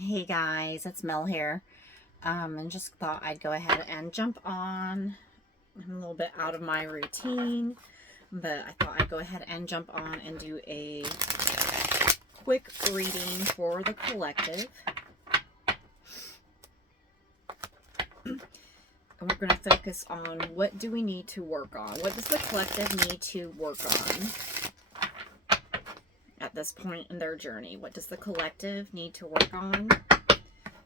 Hey guys, it's Mel here. And just thought I'd go ahead and jump on. I'm a little bit out of my routine, but I thought I'd go ahead and jump on and do a quick reading for the collective. And we're going to focus on what do we need to work on? What does the collective need to work on at this point in their journey? What does the collective need to work on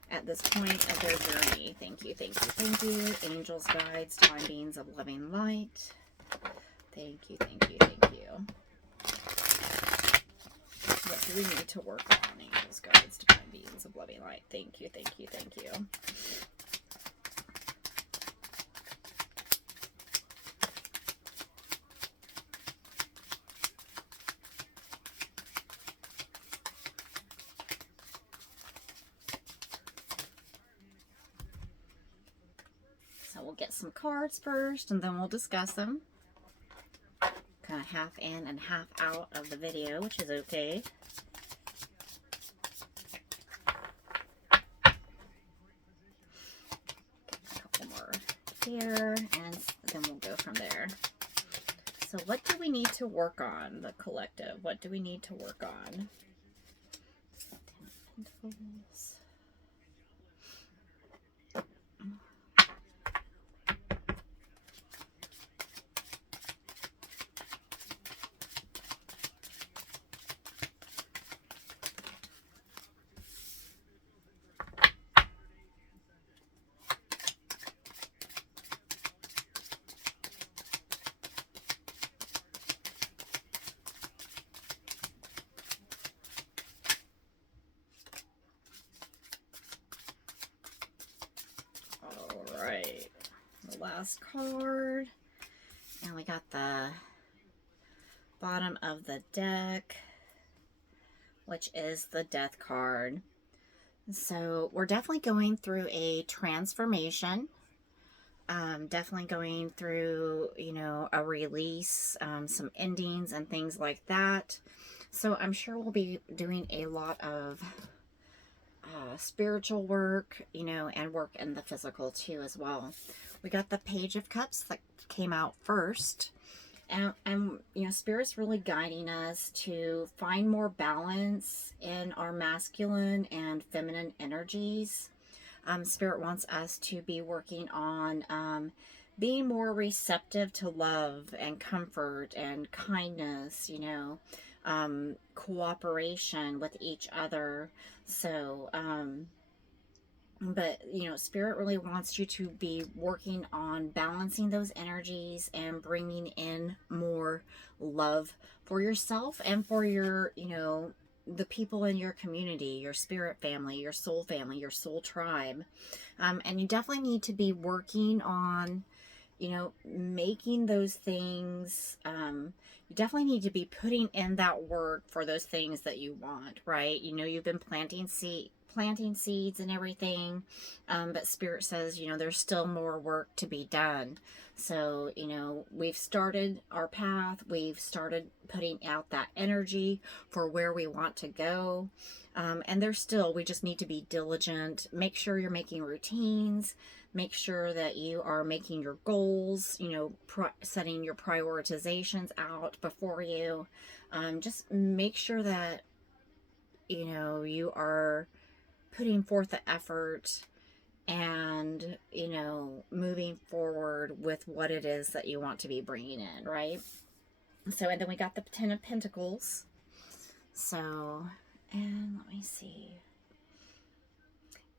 at this point of their journey? Thank you, thank you, thank you. Angels, guides, divine beings of loving light. Thank you, thank you, thank you. What do we need to work on? Angels, guides, divine beings of loving light. Thank you, thank you, thank you. So we'll get some cards first and then we'll discuss them. Kind of half in and half out of the video, which is okay. A couple more here and then we'll go from there. So what do we need to work on, the collective? What do we need to work on? Ten of Pentacles. Alright, the last card, and we got the bottom of the deck, which is the Death card. So we're definitely going through a transformation, definitely going through, you know, a release, some endings and things like that. So I'm sure we'll be doing a lot of spiritual work, you know, and work in the physical too as well. We got the Page of Cups that came out first. And you know, Spirit's really guiding us to find more balance in our masculine and feminine energies. Spirit wants us to be working on being more receptive to love and comfort and kindness, you know, cooperation with each other. So, but you know, Spirit really wants you to be working on balancing those energies and bringing in more love for yourself and for your, you know, the people in your community, your spirit family, your soul tribe. And you definitely need to be working on, you know, making those things, you definitely need to be putting in that work for those things that you want, right? You know, you've been planting seeds and everything, but Spirit says, you know, there's still more work to be done. So, you know, we've started our path, we've started putting out that energy for where we want to go, and there's still, we just need to be diligent, make sure you're making routines, make sure that you are making your goals, you know, setting your prioritizations out before you. Just make sure that, you know, you are putting forth the effort and, you know, moving forward with what it is that you want to be bringing in, right? So, and then we got the Ten of Pentacles. So, and let me see.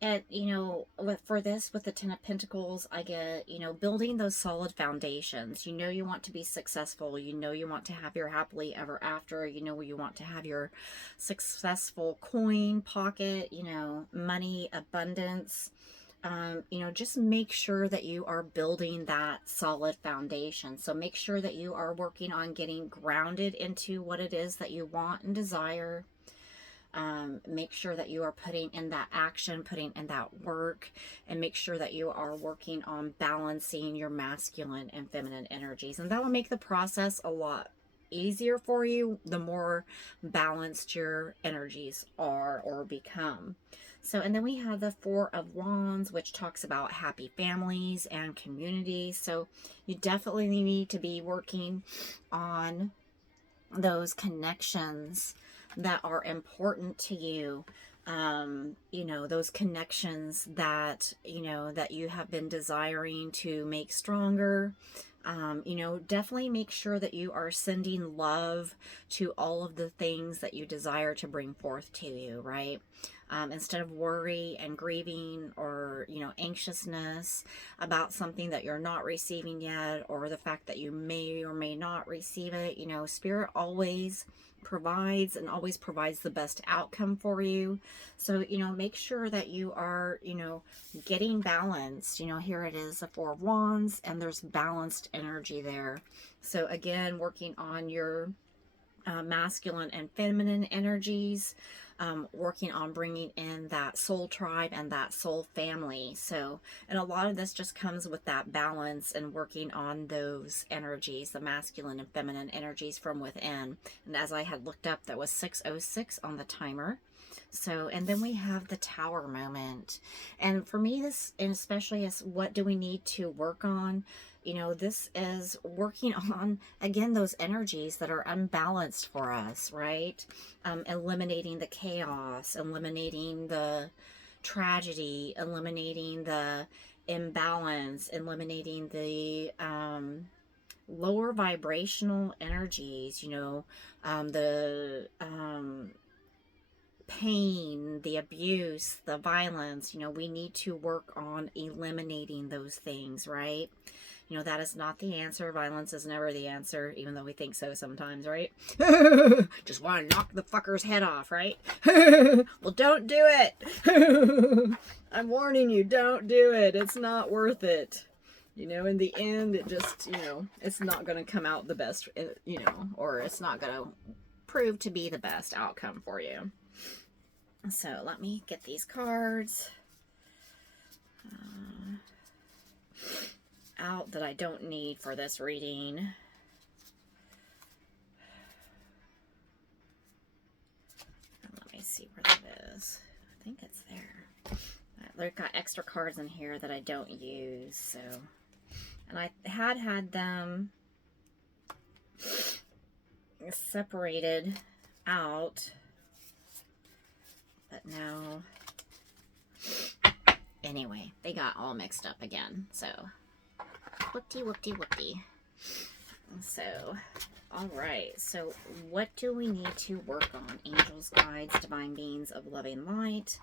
And, you know, for this, with the Ten of Pentacles, I get, you know, building those solid foundations. You know you want to be successful. You know you want to have your happily ever after. You know you want to have your successful coin pocket, you know, money, abundance. You know, just make sure that you are building that solid foundation. So make sure that you are working on getting grounded into what it is that you want and desire. Make sure that you are putting in that action, putting in that work, and make sure that you are working on balancing your masculine and feminine energies. And that will make the process a lot easier for you, the more balanced your energies are or become. So, and then we have the Four of Wands, which talks about happy families and communities. So you definitely need to be working on those connections that are important to you. You know, those connections that, you know, that you have been desiring to make stronger. You know, definitely make sure that you are sending love to all of the things that you desire to bring forth to you, right? Instead of worry and grieving or, you know, anxiousness about something that you're not receiving yet, or the fact that you may or may not receive it. You know, Spirit always provides and always provides the best outcome for you. So, you know, make sure that you are, you know, getting balanced. You know, here it is, the Four of Wands, and there's balanced energy there. So again, working on your masculine and feminine energies, working on bringing in that soul tribe and that soul family. So, and a lot of this just comes with that balance and working on those energies, the masculine and feminine energies from within. And as I had looked up, that was 6:06 on the timer. So, and then we have the Tower moment. And for me, this, and especially, is what do we need to work on? You know, this is working on, again, those energies that are unbalanced for us, right? Eliminating the chaos, eliminating the tragedy, eliminating the imbalance, eliminating the lower vibrational energies, you know, the pain, the abuse, the violence. You know, we need to work on eliminating those things, right? You know, that is not the answer. Violence is never the answer, even though we think so sometimes, right? Just want to knock the fucker's head off, right? Well, don't do it. I'm warning you, don't do it. It's not worth it. You know, in the end, it just, you know, it's not going to come out the best, you know, or it's not going to prove to be the best outcome for you. So let me get these cards out that I don't need for this reading. And let me see where that is. I think it's there. They've got extra cards in here that I don't use. So, and I had them separated out, but now, anyway, they got all mixed up again. So, whoopty. So, all right. So, what do we need to work on? Angels, guides, divine beings of loving light.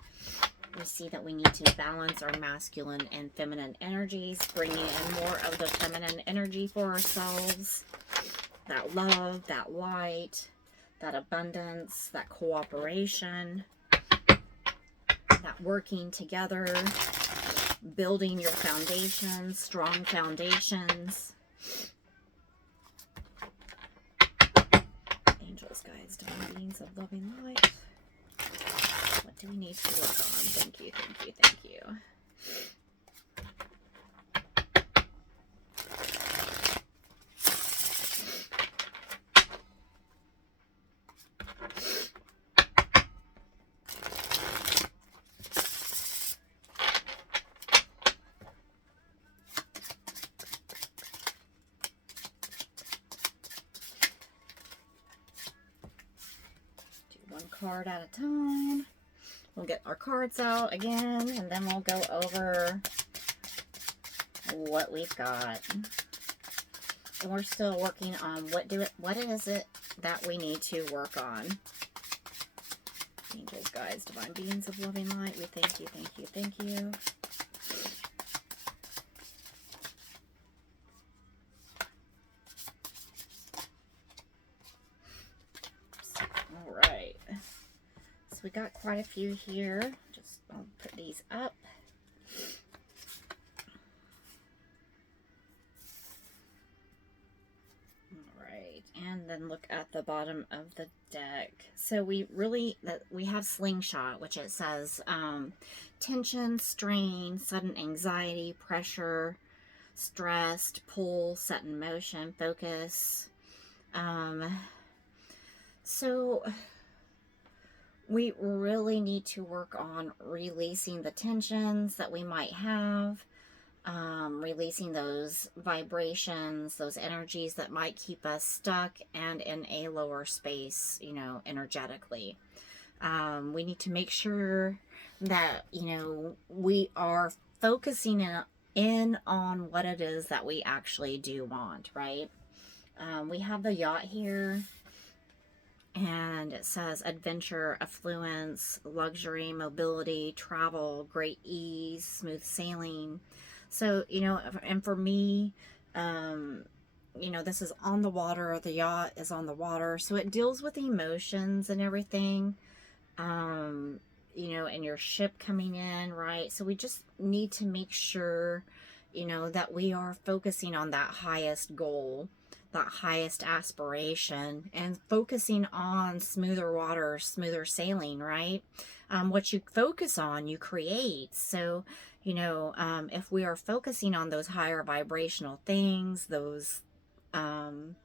We see that we need to balance our masculine and feminine energies, bringing in more of the feminine energy for ourselves. That love, that light, that abundance, that cooperation, that working together, building your foundations, strong foundations. Angels, guides, divine beings of loving light. What do we need to work on? Thank you. Do one card at a time. We'll get our cards out again, and then we'll go over what we've got. And we're still working on what is it that we need to work on. Angels, guides, divine beings of loving light, we thank you. All right. So we got quite a few here. I'll put these up. All right, and then look at the bottom of the deck. So we have slingshot, which it says tension, strain, sudden anxiety, pressure, stressed, pull, set in motion, focus, Um, so we really need to work on releasing the tensions that we might have, releasing those vibrations, those energies that might keep us stuck and in a lower space, you know, energetically. We need to make sure that, you know, we are focusing in on what it is that we actually do want, right? We have the yacht here, and it says adventure, affluence, luxury, mobility, travel, great ease, smooth sailing. So, you know, and for me, um, you know, this is on the water, the yacht is on the water, so it deals with emotions and everything. um, you know, and your ship coming in, right? So we just need to make sure, you know, that we are focusing on that highest goal, that highest aspiration, and focusing on smoother water, smoother sailing, right? What you focus on, you create. So, you know, if we are focusing on those higher vibrational things, um,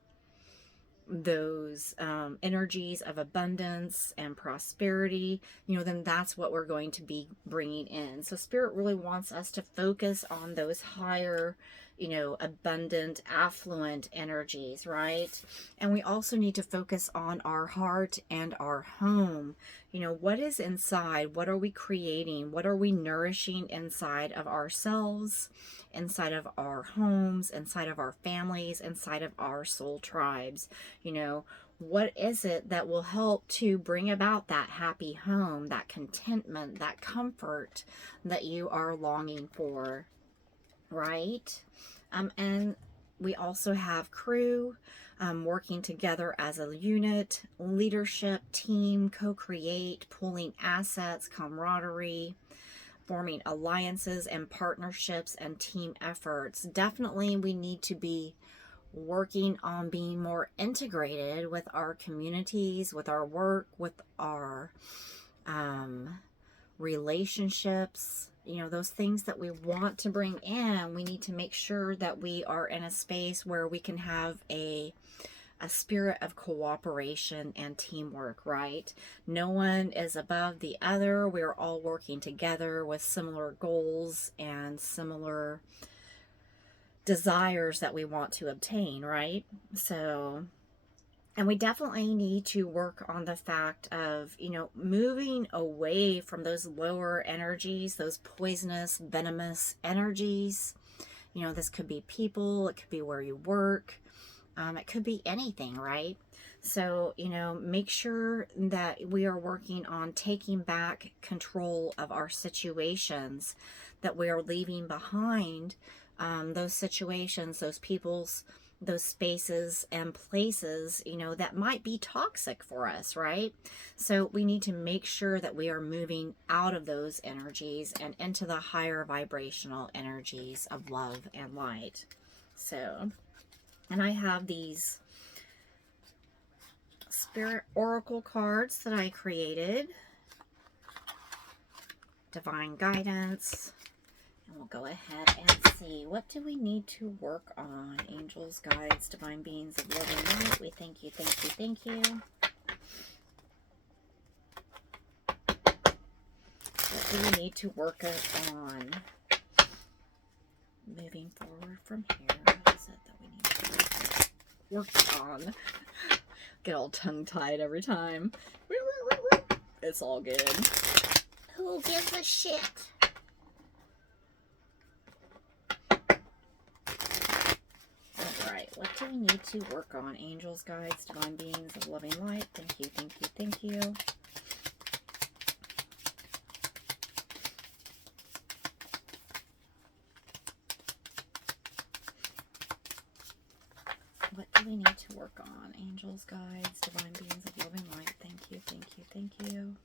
energies of abundance and prosperity, you know, then that's what we're going to be bringing in. So spirit really wants us to focus on those higher, you know, abundant, affluent energies, right? And we also need to focus on our heart and our home. You know, what is inside? What are we creating? What are we nourishing inside of ourselves, inside of our homes, inside of our families, inside of our soul tribes? You know, what is it that will help to bring about that happy home, that contentment, that comfort that you are longing for, right? And we also have crew, working together as a unit, leadership, team, co-create, pooling assets, camaraderie, forming alliances and partnerships and team efforts. Definitely we need to be working on being more integrated with our communities, with our work, with our relationships, you know, those things that we want to bring in. We need to make sure that we are in a space where we can have a spirit of cooperation and teamwork, right? No one is above the other. We're all working together with similar goals and similar desires that we want to obtain, right? So, and we definitely need to work on the fact of, you know, moving away from those lower energies, those poisonous, venomous energies. You know, this could be people, it could be where you work, it could be anything, right? So, you know, make sure that we are working on taking back control of our situations, that we are leaving behind those situations, those people's, those spaces and places, you know, that might be toxic for us, right? So we need to make sure that we are moving out of those energies and into the higher vibrational energies of love and light. So, and I have these spirit oracle cards that I created. Divine guidance. And we'll go ahead and see, what do we need to work on? Angels, guides, divine beings of loving light. We thank you, thank you, thank you. What do we need to work on? Moving forward from here, what is it that we need to work on? Get all tongue-tied every time. It's all good. Who gives a shit? Alright, what do we need to work on? Angels, guides, divine beings of loving light. Thank you, thank you, thank you. What do we need to work on? Angels, guides, divine beings of loving light. Thank you, thank you, thank you.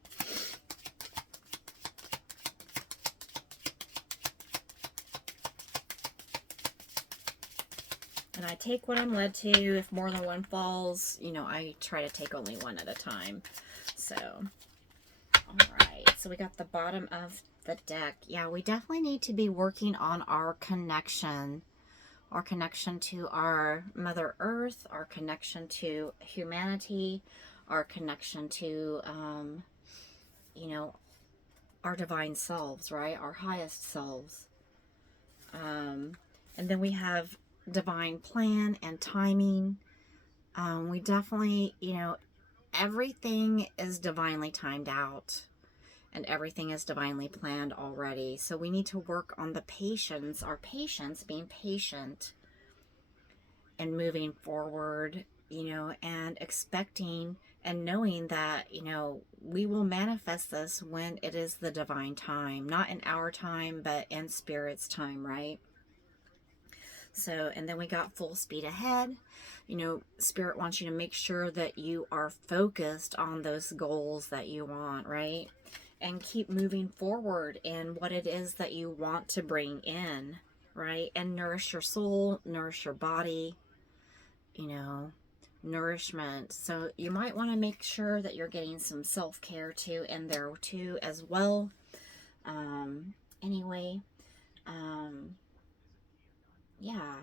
And I take what I'm led to. If more than one falls, you know, I try to take only one at a time. So, alright. So we got the bottom of the deck. Yeah, we definitely need to be working on our connection our connection to our Mother Earth, our connection to humanity, our connection to, you know, our divine selves, right? Our highest selves. And then we have divine plan and timing. We definitely, you know, everything is divinely timed out and everything is divinely planned already. So we need to work on the patience, our patience, being patient and moving forward, you know, and expecting and knowing that, you know, we will manifest this when it is the divine time, not in our time, but in Spirit's time, right? So, and then we got full speed ahead. You know, Spirit wants you to make sure that you are focused on those goals that you want, right? And keep moving forward in what it is that you want to bring in, right? And nourish your soul, nourish your body, you know, nourishment. So you might want to make sure that you're getting some self-care too in there too as well. Anyway, yeah,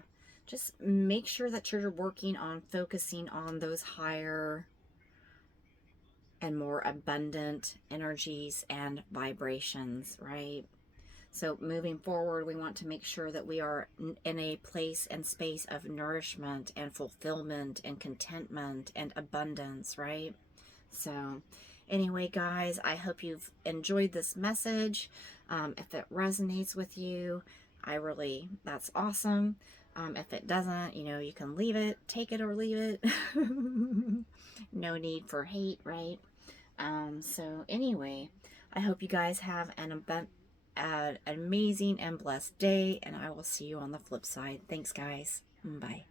just make sure that you're working on focusing on those higher and more abundant energies and vibrations, right? So moving forward, we want to make sure that we are in a place and space of nourishment and fulfillment and contentment and abundance, right? So anyway, guys, I hope you've enjoyed this message. If it resonates with you, that's awesome. If it doesn't, you know, you can leave it, take it or leave it. No need for hate, right? So anyway, I hope you guys have an amazing and blessed day, and I will see you on the flip side. Thanks, guys. Bye.